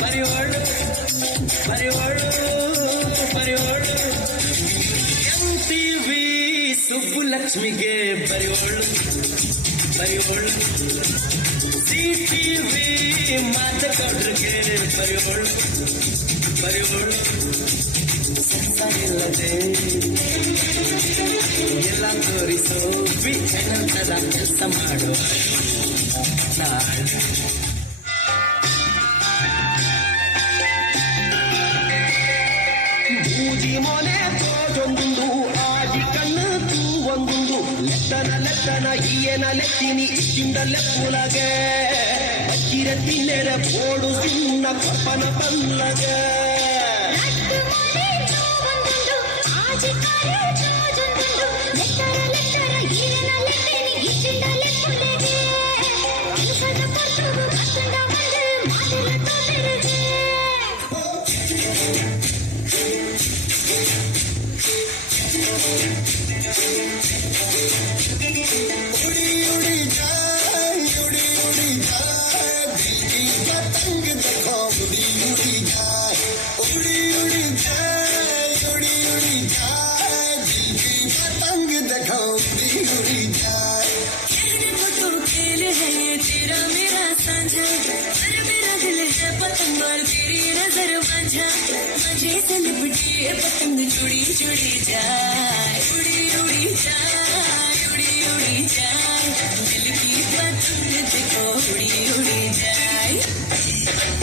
ಪರಿವಳು ಪರಿವಳು ಪರಿವಳು MTV ಸುಬ್ಬುಲಕ್ಷ್ಮಿಗೆ ಪರಿವಳು ಪರಿವಳು CTV ಮಾತಗೌಡ್ರಿಗೆ ಪರಿವಳು ಪರಿವಳು ಇಲ್ಲದೆ ಎಲ್ಲ ತೋರಿಸೋ ವಿಚಾರ ಕೆಲಸ ಮಾಡುವ ನಾಳೆ ಬೂದಿ ಮೊನೆ ತೋಜೊಂದು ಆಡಿ ಕಣ್ಣು ತೂವೊಂದು ಲೆಟ್ಟನ ಈಯನ ಲೆಟ್ಟಿನಿ ಇಷ್ಟಿಂದ ಲೆಪ್ಪುಲಗೆ ಅಕ್ಕಿರ ತಿನ್ನೆರ ಪೋಡು ಸುಣ್ಣ ಕಪ್ಪನ ಪಲ್ಲಗೆ पतंग जुड़ी जुड़ी जाए उड़ी उड़ी जाए उड़ी उड़ी जाए दिल की पतंग देखो उड़ी उड़ी जाए